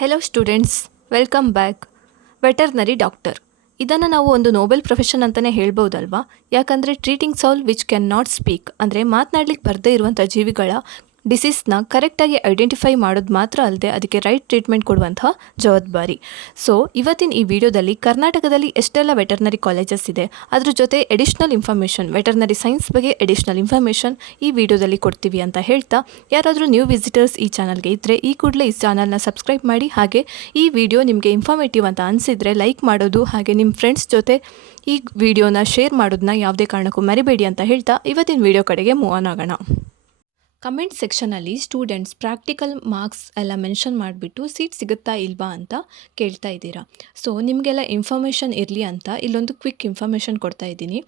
Hello students, welcome back. Veterinary doctor ಇದನ್ನು ನಾವು ಒಂದು ನೋಬೆಲ್ ಪ್ರೊಫೆಷನ್ ಅಂತಲೇ ಹೇಳ್ಬೋದಲ್ವಾ. ಯಾಕಂದರೆ treating soul which can not speak ಅಂದರೆ ಮಾತನಾಡ್ಲಿಕ್ಕೆ ಬರದೇ ಇರುವಂಥ ಜೀವಿಗಳ ಡಿಸೀಸ್ನ ಕರೆಕ್ಟಾಗಿ ಐಡೆಂಟಿಫೈ ಮಾಡೋದು ಮಾತ್ರ ಅಲ್ಲದೆ ಅದಕ್ಕೆ ರೈಟ್ ಟ್ರೀಟ್ಮೆಂಟ್ ಕೊಡುವಂತಹ ಜವಾಬ್ದಾರಿ. ಸೊ ಇವತ್ತಿನ ಈ ವಿಡಿಯೋದಲ್ಲಿ ಕರ್ನಾಟಕದಲ್ಲಿ ಎಷ್ಟೆಲ್ಲ ವೆಟರ್ನರಿ ಕಾಲೇಜಸ್ ಇದೆ, ಅದ್ರ ಜೊತೆ ಎಡಿಷ್ನಲ್ ಇನ್ಫಾರ್ಮೇಷನ್, ವೆಟರ್ನರಿ ಸೈನ್ಸ್ ಬಗ್ಗೆ ಎಡಿಷ್ನಲ್ ಇನ್ಫಾರ್ಮೇಷನ್ ಈ ವಿಡಿಯೋದಲ್ಲಿ ಕೊಡ್ತೀವಿ ಅಂತ ಹೇಳ್ತಾ, ಯಾರಾದರೂ ನ್ಯೂ ವಿಸಿಟರ್ಸ್ ಈ ಚಾನಲ್ಗೆ ಇದ್ದರೆ ಈ ಕೂಡಲೇ ಈ ಚಾನಲ್ನ ಸಬ್ಸ್ಕ್ರೈಬ್ ಮಾಡಿ. ಹಾಗೆ ಈ ವಿಡಿಯೋ ನಿಮಗೆ ಇನ್ಫಾರ್ಮೇಟಿವ್ ಅಂತ ಅನಿಸಿದರೆ ಲೈಕ್ ಮಾಡೋದು, ಹಾಗೆ ನಿಮ್ಮ ಫ್ರೆಂಡ್ಸ್ ಜೊತೆ ಈ ವಿಡಿಯೋನ ಶೇರ್ ಮಾಡೋದನ್ನ ಯಾವುದೇ ಕಾರಣಕ್ಕೂ ಮರಿಬೇಡಿ ಅಂತ ಹೇಳ್ತಾ ಇವತ್ತಿನ ವಿಡಿಯೋ ಕಡೆಗೆ ಮೂವ್ ಆನ್ ಆಗೋಣ. ಕಮೆಂಟ್ ಸೆಕ್ಷನಲ್ಲಿ ಸ್ಟೂಡೆಂಟ್ಸ್ ಪ್ರಾಕ್ಟಿಕಲ್ ಮಾರ್ಕ್ಸ್ ಎಲ್ಲ ಮೆನ್ಷನ್ ಮಾಡಿಬಿಟ್ಟು ಸೀಟ್ ಸಿಗುತ್ತಾ ಇಲ್ವಾ ಅಂತ ಕೇಳ್ತಾ ಇದ್ದೀರಾ. ಸೊ ನಿಮಗೆಲ್ಲ ಇನ್ಫಾರ್ಮೇಷನ್ ಇರಲಿ ಅಂತ ಇಲ್ಲೊಂದು ಕ್ವಿಕ್ ಇನ್ಫಾರ್ಮೇಷನ್ ಕೊಡ್ತಾ ಇದ್ದೀನಿ.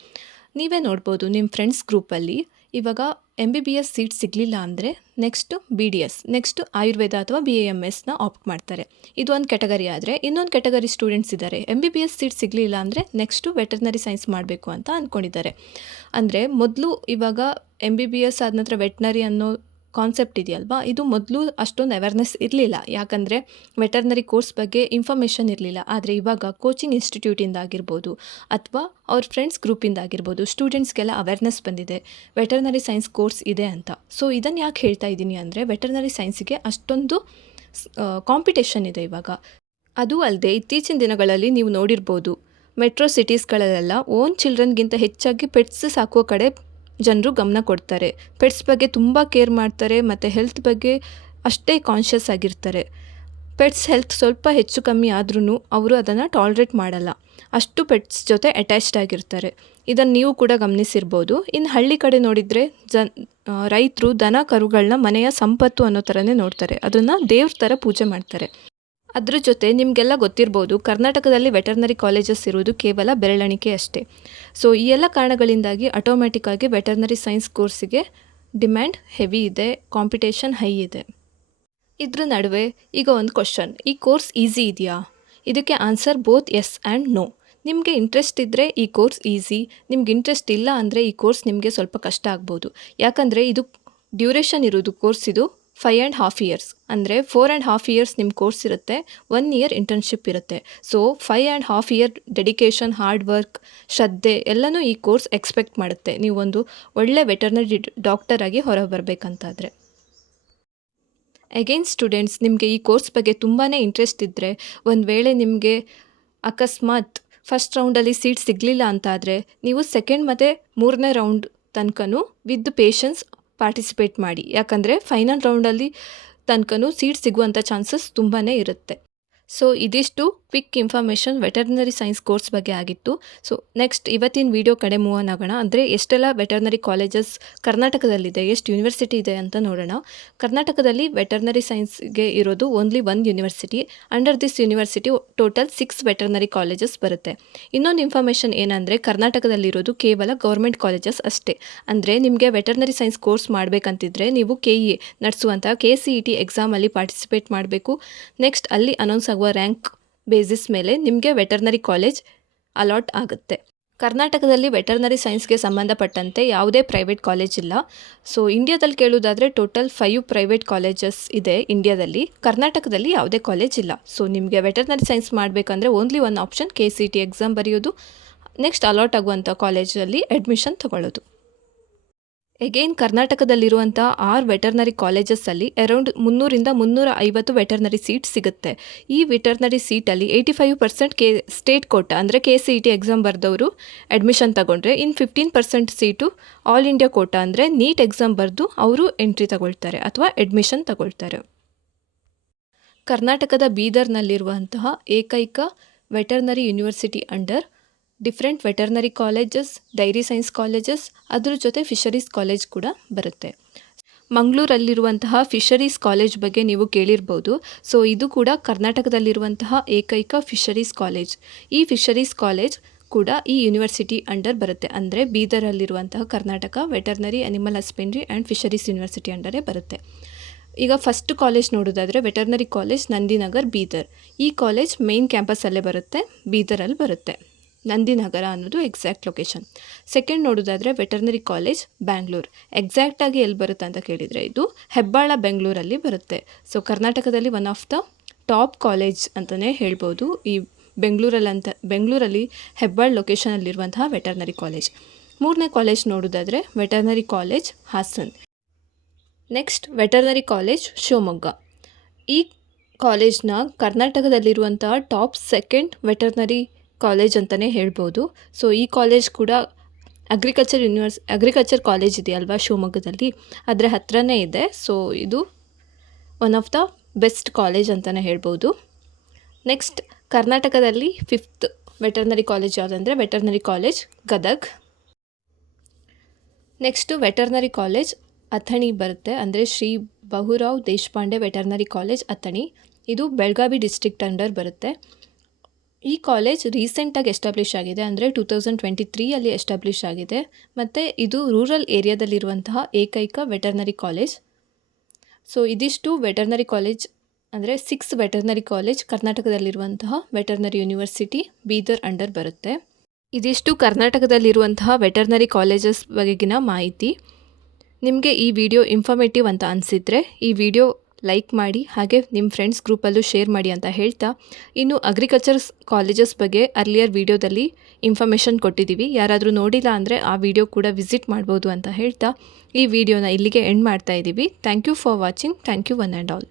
ನೀವೇ ನೋಡ್ಬೋದು ನಿಮ್ಮ ಫ್ರೆಂಡ್ಸ್ ಗ್ರೂಪಲ್ಲಿ ಇವಾಗ MBBS ಸೀಟ್ ಸಿಗಲಿಲ್ಲ ಅಂದರೆ ನೆಕ್ಸ್ಟು BDS, ನೆಕ್ಸ್ಟು ಆಯುರ್ವೇದ ಅಥವಾ BAMSನ ಆಪ್ಟ್ ಮಾಡ್ತಾರೆ. ಇದು ಒಂದು ಕ್ಯಾಟಗರಿ. ಆದರೆ ಇನ್ನೊಂದು ಕ್ಯಾಟಗರಿ ಸ್ಟೂಡೆಂಟ್ಸ್ ಇದ್ದಾರೆ, MBBS ಸೀಟ್ ಸಿಗಲಿಲ್ಲ ಅಂದರೆ ನೆಕ್ಸ್ಟು ವೆಟರ್ನರಿ ಸೈನ್ಸ್ ಮಾಡಬೇಕು ಅಂತ ಅಂದ್ಕೊಂಡಿದ್ದಾರೆ. ಅಂದರೆ ಮೊದಲು ಇವಾಗ MBBS ಆದ ನಂತರ ವೆಟ್ನರಿ ಅನ್ನೋ ಕಾನ್ಸೆಪ್ಟ್ ಇದೆಯಲ್ವಾ, ಇದು ಮೊದಲು ಅಷ್ಟೊಂದು ಅವೇರ್ನೆಸ್ ಇರಲಿಲ್ಲ. ಯಾಕಂದರೆ ವೆಟರ್ನರಿ ಕೋರ್ಸ್ ಬಗ್ಗೆ ಇನ್ಫಾರ್ಮೇಷನ್ ಇರಲಿಲ್ಲ. ಆದರೆ ಇವಾಗ ಕೋಚಿಂಗ್ ಇನ್ಸ್ಟಿಟ್ಯೂಟಿಂದ ಆಗಿರ್ಬೋದು ಅಥವಾ ಅವ್ರ ಫ್ರೆಂಡ್ಸ್ ಗ್ರೂಪಿಂದ ಆಗಿರ್ಬೋದು ಸ್ಟೂಡೆಂಟ್ಸ್ಗೆಲ್ಲ ಅವೇರ್ನೆಸ್ ಬಂದಿದೆ ವೆಟರ್ನರಿ ಸೈನ್ಸ್ ಕೋರ್ಸ್ ಇದೆ ಅಂತ. ಸೊ ಇದನ್ನು ಯಾಕೆ ಹೇಳ್ತಾ ಇದ್ದೀನಿ ಅಂದರೆ ವೆಟರ್ನರಿ ಸೈನ್ಸಿಗೆ ಅಷ್ಟೊಂದು ಕಾಂಪಿಟೇಷನ್ ಇದೆ ಇವಾಗ. ಅದು ಅಲ್ಲದೆ ಇತ್ತೀಚಿನ ದಿನಗಳಲ್ಲಿ ನೀವು ನೋಡಿರ್ಬೋದು ಮೆಟ್ರೋ ಸಿಟೀಸ್ಗಳಲ್ಲೆಲ್ಲ ಓನ್ ಚಿಲ್ಡ್ರನ್ಗಿಂತ ಹೆಚ್ಚಾಗಿ ಪೆಟ್ಸ್ ಸಾಕುವ ಕಡೆ ಜನರು ಗಮನ ಕೊಡ್ತಾರೆ. ಪೆಟ್ಸ್ ಬಗ್ಗೆ ತುಂಬ ಕೇರ್ ಮಾಡ್ತಾರೆ ಮತ್ತು ಹೆಲ್ತ್ ಬಗ್ಗೆ ಅಷ್ಟೇ ಕಾನ್ಷಿಯಸ್ ಆಗಿರ್ತಾರೆ. ಪೆಟ್ಸ್ ಹೆಲ್ತ್ ಸ್ವಲ್ಪ ಹೆಚ್ಚು ಕಮ್ಮಿ ಆದ್ರೂ ಅವರು ಅದನ್ನು ಟಾಲ್ರೇಟ್ ಮಾಡಲ್ಲ, ಅಷ್ಟು ಪೆಟ್ಸ್ ಜೊತೆ ಅಟ್ಯಾಚ್ಡ್ ಆಗಿರ್ತಾರೆ. ಇದನ್ನು ನೀವು ಕೂಡ ಗಮನಿಸಿರ್ಬೋದು. ಇನ್ನು ಹಳ್ಳಿ ಕಡೆ ನೋಡಿದರೆ ರೈತರು ದನ ಕರುಗಳನ್ನ ಮನೆಯ ಸಂಪತ್ತು ಅನ್ನೋ ಥರನೇ ನೋಡ್ತಾರೆ, ಅದನ್ನು ದೇವ್ರ ಥರ ಪೂಜೆ ಮಾಡ್ತಾರೆ. ಅದ್ರ ಜೊತೆ ನಿಮಗೆಲ್ಲ ಗೊತ್ತಿರ್ಬೋದು ಕರ್ನಾಟಕದಲ್ಲಿ ವೆಟರ್ನರಿ ಕಾಲೇಜಸ್ ಇರುವುದು ಕೇವಲ ಬೆರಳೆಣಿಕೆ ಅಷ್ಟೇ. ಸೊ ಈ ಎಲ್ಲ ಕಾರಣಗಳಿಂದಾಗಿ ಆಟೋಮ್ಯಾಟಿಕ್ಕಾಗಿ ವೆಟರ್ನರಿ ಸೈನ್ಸ್ ಕೋರ್ಸಿಗೆ ಡಿಮ್ಯಾಂಡ್ ಹೆವಿ ಇದೆ, ಕಾಂಪಿಟೇಷನ್ ಹೈ ಇದೆ. ಇದ್ರ ನಡುವೆ ಈಗ ಒಂದು ಕ್ವಶನ್, ಈ ಕೋರ್ಸ್ ಈಸಿ ಇದೆಯಾ? ಇದಕ್ಕೆ answer both yes and no. ನಿಮಗೆ ಇಂಟ್ರೆಸ್ಟ್ ಇದ್ದರೆ ಈ ಕೋರ್ಸ್ ಈಸಿ, ನಿಮ್ಗೆ ಇಂಟ್ರೆಸ್ಟ್ ಇಲ್ಲ ಅಂದರೆ ಈ ಕೋರ್ಸ್ ನಿಮಗೆ ಸ್ವಲ್ಪ ಕಷ್ಟ ಆಗ್ಬೋದು. ಯಾಕಂದರೆ ಇದು ಡ್ಯೂರೇಷನ್ ಇರೋದು ಕೋರ್ಸ್ ಇದು 5.5 years, ಅಂದರೆ 4.5 years ನಿಮ್ಮ ಕೋರ್ಸ್ ಇರುತ್ತೆ, 1 year ಇಂಟರ್ನ್ಶಿಪ್ ಇರುತ್ತೆ. So 5.5 year dedication, hard work, ಶ್ರದ್ಧೆ ಎಲ್ಲನೂ ಈ ಕೋರ್ಸ್ ಎಕ್ಸ್ಪೆಕ್ಟ್ ಮಾಡುತ್ತೆ ನೀವು ಒಂದು ಒಳ್ಳೆ ವೆಟರ್ನರಿ ಡಾಕ್ಟರ್ ಆಗಿ ಹೊರ ಬರಬೇಕಂತಾದರೆ. ಅಗೈನ್ ಸ್ಟೂಡೆಂಟ್ಸ್, ನಿಮಗೆ ಈ ಕೋರ್ಸ್ ಬಗ್ಗೆ ತುಂಬಾ ಇಂಟ್ರೆಸ್ಟ್ ಇದ್ದರೆ, ಒಂದು ವೇಳೆ ನಿಮಗೆ ಅಕಸ್ಮಾತ್ ಫಸ್ಟ್ ರೌಂಡಲ್ಲಿ ಸೀಟ್ ಸಿಗಲಿಲ್ಲ ಅಂತಾದರೆ ನೀವು ಸೆಕೆಂಡ್ ಮತ್ತು 3ನೇ ರೌಂಡ್ ತನಕನೂ ವಿತ್ ಪೇಷನ್ಸ್ ಪಾರ್ಟಿಸಿಪೇಟ್ ಮಾಡಿ. ಯಾಕಂದರೆ ಫೈನಲ್ ರೌಂಡಲ್ಲಿ ತನಕನೂ ಸೀಟ್ ಸಿಗುವಂಥ ಚಾನ್ಸಸ್ ತುಂಬಾ ಇರುತ್ತೆ. ಸೊ ಇದಿಷ್ಟು quick information veterinary science course ಬಗ್ಗೆ ಆಗಿತ್ತು. ಸೊ ನೆಕ್ಸ್ಟ್ ಇವತ್ತಿನ ವಿಡಿಯೋ ಕಡೆ ಮೂವ್ ಆನ್ ಆಗೋಣ. ಅಂದರೆ ಎಷ್ಟೆಲ್ಲ ವೆಟರ್ನರಿ ಕಾಲೇಜಸ್ ಕರ್ನಾಟಕದಲ್ಲಿದೆ, ಎಷ್ಟು ಯೂನಿವರ್ಸಿಟಿ ಇದೆ ಅಂತ ನೋಡೋಣ. ಕರ್ನಾಟಕದಲ್ಲಿ ವೆಟರ್ನರಿ ಸೈನ್ಸ್ಗೆ ಇರೋದು only 1 university. Under this university total 6 veterinary colleges ಬರುತ್ತೆ. ಇನ್ನೊಂದು ಇನ್ಫಾರ್ಮೇಷನ್ ಏನಂದರೆ ಕರ್ನಾಟಕದಲ್ಲಿರೋದು ಕೇವಲ ಗೌರ್ಮೆಂಟ್ ಕಾಲೇಜಸ್ ಅಷ್ಟೇ. ಅಂದರೆ ನಿಮಗೆ ವೆಟರ್ನರಿ ಸೈನ್ಸ್ ಕೋರ್ಸ್ ಮಾಡಬೇಕಂತಿದ್ರೆ ನೀವು KE ನಡೆಸುವಂಥ KCET ಎಕ್ಸಾಮಲ್ಲಿ ಪಾರ್ಟಿಸಿಪೇಟ್ ಮಾಡಬೇಕು. ನೆಕ್ಸ್ಟ್ ಅಲ್ಲಿ ಅನೌನ್ಸ್ ಆಗುವ ರ್ಯಾಂಕ್ ಬೇಸಿಸ್ ಮೇಲೆ ನಿಮಗೆ ವೆಟರ್ನರಿ ಕಾಲೇಜ್ ಅಲಾಟ್ ಆಗುತ್ತೆ. ಕರ್ನಾಟಕದಲ್ಲಿ ವೆಟರ್ನರಿ ಸೈನ್ಸ್ಗೆ ಸಂಬಂಧಪಟ್ಟಂತೆ ಯಾವುದೇ ಪ್ರೈವೇಟ್ ಕಾಲೇಜ್ ಇಲ್ಲ. ಸೊ ಇಂಡಿಯಾದಲ್ಲಿ ಕೇಳೋದಾದರೆ ಟೋಟಲ್ 5 ಪ್ರೈವೇಟ್ ಕಾಲೇಜಸ್ ಇದೆ ಇಂಡಿಯಾದಲ್ಲಿ. ಕರ್ನಾಟಕದಲ್ಲಿ ಯಾವುದೇ ಕಾಲೇಜ್ ಇಲ್ಲ. ಸೊ ನಿಮಗೆ ವೆಟರ್ನರಿ ಸೈನ್ಸ್ ಮಾಡಬೇಕಂದ್ರೆ ಓನ್ಲಿ ಒಂದು ಆಪ್ಷನ್ KCET ಎಕ್ಸಾಮ್ ಬರೆಯೋದು, ನೆಕ್ಸ್ಟ್ ಅಲಾಟ್ ಆಗುವಂಥ ಕಾಲೇಜಲ್ಲಿ ಅಡ್ಮಿಷನ್ ತಗೊಳ್ಳೋದು. ಎಗೈನ್ ಕರ್ನಾಟಕದಲ್ಲಿರುವಂಥ 6 ವೆಟರ್ನರಿ ಕಾಲೇಜಸ್ಸಲ್ಲಿ ಅರೌಂಡ್ 300ರಿಂದ 350 ವೆಟರ್ನರಿ ಸೀಟ್ ಸಿಗುತ್ತೆ. ಈ ವೆಟರ್ನರಿ ಸೀಟಲ್ಲಿ 85% ಸ್ಟೇಟ್ ಕೋಟಾ ಅಂದರೆ KCET ಎಕ್ಸಾಮ್ ಬರೆದವರು ಅಡ್ಮಿಷನ್ ತಗೊಂಡ್ರೆ, ಇನ್ನು 15% ಸೀಟು ಆಲ್ ಇಂಡಿಯಾ ಕೋಟಾ ಅಂದರೆ ನೀಟ್ ಎಕ್ಸಾಮ್ ಬರೆದು ಅವರು ಎಂಟ್ರಿ ತಗೊಳ್ತಾರೆ ಅಥವಾ ಅಡ್ಮಿಷನ್ ತಗೊಳ್ತಾರೆ. ಕರ್ನಾಟಕದ ಬೀದರ್ನಲ್ಲಿರುವಂತಹ ಏಕೈಕ veterinary university under different veterinary colleges, dairy science colleges, ಅದ್ರ ಜೊತೆ ಫಿಶರೀಸ್ ಕಾಲೇಜ್ ಕೂಡ ಬರುತ್ತೆ. ಮಂಗಳೂರಲ್ಲಿರುವಂತಹ ಫಿಶರೀಸ್ ಕಾಲೇಜ್ ಬಗ್ಗೆ ನೀವು ಕೇಳಿರ್ಬೋದು. ಸೊ ಇದು ಕೂಡ ಕರ್ನಾಟಕದಲ್ಲಿರುವಂತಹ ಏಕೈಕ ಫಿಶರೀಸ್ ಕಾಲೇಜ್. ಈ ಫಿಶರೀಸ್ ಕಾಲೇಜ್ ಕೂಡ ಈ ಯೂನಿವರ್ಸಿಟಿ ಅಂಡರ್ ಬರುತ್ತೆ. ಅಂದರೆ ಬೀದರಲ್ಲಿರುವಂತಹ Karnataka veterinary animal husbandry and fisheries university ಅಂಡರೇ ಬರುತ್ತೆ. ಈಗ ಫಸ್ಟ್ ಕಾಲೇಜ್ ನೋಡೋದಾದರೆ ವೆಟರ್ನರಿ ಕಾಲೇಜ್ ನಂದಿನಗರ್ ಬೀದರ್. ಈ ಕಾಲೇಜ್ ಮೇನ್ ಕ್ಯಾಂಪಸ್ಸಲ್ಲೇ ಬರುತ್ತೆ, ಬೀದರಲ್ಲಿ ಬರುತ್ತೆ. ನಂದಿನಗರ ಅನ್ನೋದು ಎಕ್ಸಾಕ್ಟ್ ಲೊಕೇಶನ್. ಸೆಕೆಂಡ್ ನೋಡೋದಾದರೆ ವೆಟರ್ನರಿ ಕಾಲೇಜ್ ಬ್ಯಾಂಗ್ಳೂರ್. ಎಕ್ಸಾಕ್ಟಾಗಿ ಎಲ್ಲಿ ಬರುತ್ತೆ ಅಂತ ಕೇಳಿದರೆ ಇದು ಹೆಬ್ಬಾಳ ಬೆಂಗಳೂರಲ್ಲಿ ಬರುತ್ತೆ. ಸೊ ಕರ್ನಾಟಕದಲ್ಲಿ one of the top college ಅಂತಲೇ ಹೇಳ್ಬೋದು. ಈ ಬೆಂಗಳೂರಲ್ಲಿ ಹೆಬ್ಬಾಳ್ ಲೊಕೇಶನಲ್ಲಿರುವಂತಹ ವೆಟರ್ನರಿ ಕಾಲೇಜ್. 3ನೇ ಕಾಲೇಜ್ ನೋಡೋದಾದರೆ veterinary college Hassan. Next veterinary college Shivamogga. ಈ ಕಾಲೇಜ್ನ ಕರ್ನಾಟಕದಲ್ಲಿರುವಂತಹ ಟಾಪ್ ಸೆಕೆಂಡ್ ವೆಟರ್ನರಿ ಕಾಲೇಜ್ ಅಂತಲೇ ಹೇಳ್ಬೋದು. ಸೊ ಈ ಕಾಲೇಜ್ ಕೂಡ ಅಗ್ರಿಕಲ್ಚರ್ ಕಾಲೇಜ್ ಇದೆಯಲ್ವಾ ಶಿವಮೊಗ್ಗದಲ್ಲಿ, ಅದರ ಹತ್ರನೇ ಇದೆ. ಸೊ ಇದು one of the best college ಅಂತಲೇ ಹೇಳ್ಬೋದು. ನೆಕ್ಸ್ಟ್ ಕರ್ನಾಟಕದಲ್ಲಿ 5th ವೆಟರ್ನರಿ ಕಾಲೇಜ್ ಯಾವುದಂದರೆ veterinary college Gadag. Next veterinary college Athani ಬರುತ್ತೆ, ಅಂದರೆ ಶ್ರೀ ಬಹುರಾವ್ ದೇಶಪಾಂಡೆ ವೆಟರ್ನರಿ ಕಾಲೇಜ್ ಅಥಣಿ. ಇದು ಬೆಳಗಾವಿ ಡಿಸ್ಟ್ರಿಕ್ಟ್ ಅಂಡರ್ ಬರುತ್ತೆ. ಈ ಕಾಲೇಜ್ ರೀಸೆಂಟಾಗಿ ಎಸ್ಟಾಬ್ಲಿಷ್ ಆಗಿದೆ, ಅಂದರೆ 2023 ಎಸ್ಟಾಬ್ಲಿಷ್ ಆಗಿದೆ. ಮತ್ತು ಇದು ರೂರಲ್ ಏರಿಯಾದಲ್ಲಿರುವಂತಹ ಏಕೈಕ ವೆಟರ್ನರಿ ಕಾಲೇಜ್. ಸೊ ಇದಿಷ್ಟು ವೆಟರ್ನರಿ ಕಾಲೇಜ್, ಅಂದರೆ 6 ವೆಟರ್ನರಿ ಕಾಲೇಜ್ ಕರ್ನಾಟಕದಲ್ಲಿರುವಂತಹ ವೆಟರ್ನರಿ ಯೂನಿವರ್ಸಿಟಿ ಬೀದರ್ ಅಂಡರ್ ಬರುತ್ತೆ. ಇದಿಷ್ಟು ಕರ್ನಾಟಕದಲ್ಲಿರುವಂತಹ ವೆಟರ್ನರಿ ಕಾಲೇಜಸ್ ಬಗೆಗಿನ ಮಾಹಿತಿ. ನಿಮಗೆ ಈ ವಿಡಿಯೋ ಇನ್ಫಾರ್ಮೇಟಿವ್ ಅಂತ ಅನಿಸಿದರೆ ಈ ವಿಡಿಯೋ ಲೈಕ್ ಮಾಡಿ, ಹಾಗೆ ನಿಮ್ಮ ಫ್ರೆಂಡ್ಸ್ ಗ್ರೂಪಲ್ಲೂ ಶೇರ್ ಮಾಡಿ ಅಂತ ಹೇಳ್ತಾ, ಇನ್ನು ಅಗ್ರಿಕಲ್ಚರ್ ಕಾಲೇಜಸ್ ಬಗ್ಗೆ ಅರ್ಲಿಯರ್ ವಿಡಿಯೋದಲ್ಲಿ ಇನ್ಫಾರ್ಮೇಷನ್ ಕೊಟ್ಟಿದ್ದೀವಿ. ಯಾರಾದರೂ ನೋಡಿಲ್ಲ ಅಂದರೆ ಆ ವಿಡಿಯೋ ಕೂಡ ವಿಸಿಟ್ ಮಾಡ್ಬೋದು ಅಂತ ಹೇಳ್ತಾ ಈ ವಿಡಿಯೋನ ಇಲ್ಲಿಗೆ ಎಂಡ್ ಮಾಡ್ತಾ ಇದ್ದೀವಿ. Thank you for watching. Thank you one and all.